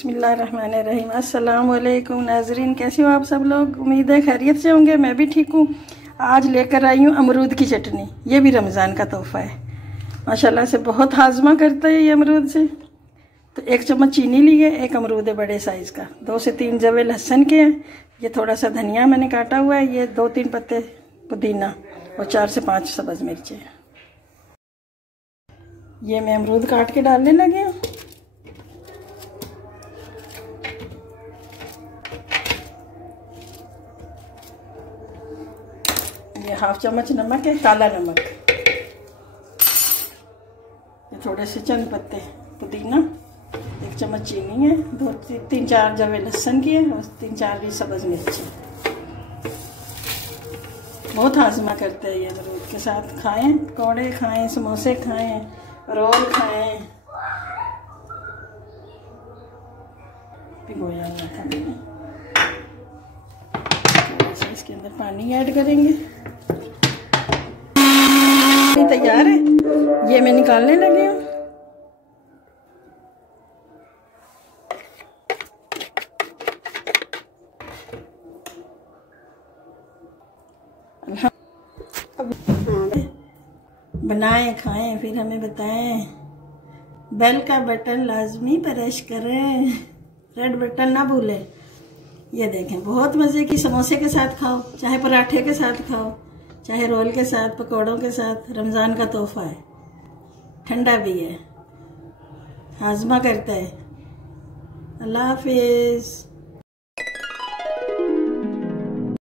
बिस्मिल्लाहिर्रहमानिर्रहीम। अस्सलाम वालेकुम नाजरीन, कैसे हो आप सब लोग? उम्मीद है खैरियत से होंगे। मैं भी ठीक हूँ। आज लेकर आई हूँ अमरूद की चटनी। ये भी रमज़ान का तोहफ़ा है। माशाल्लाह से बहुत हाजमा करता है ये अमरूद से। तो 1 चम्मच चीनी ली है, 1 अमरूद है बड़े साइज़ का, 2 से 3 जवे लहसुन के हैं, ये थोड़ा सा धनिया मैंने काटा हुआ है, ये 2-3 पत्ते पुदीना और 4 से 5 सब्ज़ मिर्चें। ये मैं अमरूद काट के डालने लगी हूँ। ये 1/2 चम्मच नमक है, काला नमक। ये थोड़े से चंद पत्ते पुदीना, 1 चम्मच चीनी है, 2-3-4 जवे लहसुन की है और 3-4 भी सब्ज़ मिर्ची। बहुत हाजमा करते हैं ये अमरूद के साथ। खाएं, पकौड़े खाएं, समोसे खाएं, रोल खाएं। भिगोया हुआ था मैंने। थोड़ा सा इसके अंदर पानी ऐड करेंगे। तैयार है, ये मैं निकालने लगी हूँ। बनाएं, खाएं, फिर हमें बताएं। बेल का बटन लाजमी प्रेस करें, रेड बटन ना भूलें। ये देखें, बहुत मज़े की। समोसे के साथ खाओ, चाहे पराठे के साथ खाओ, चाहे रोल के साथ, पकौड़ों के साथ। रमज़ान का तोहफ़ा है, ठंडा भी है, हाजमा करता है। अल्लाह हाफिज़।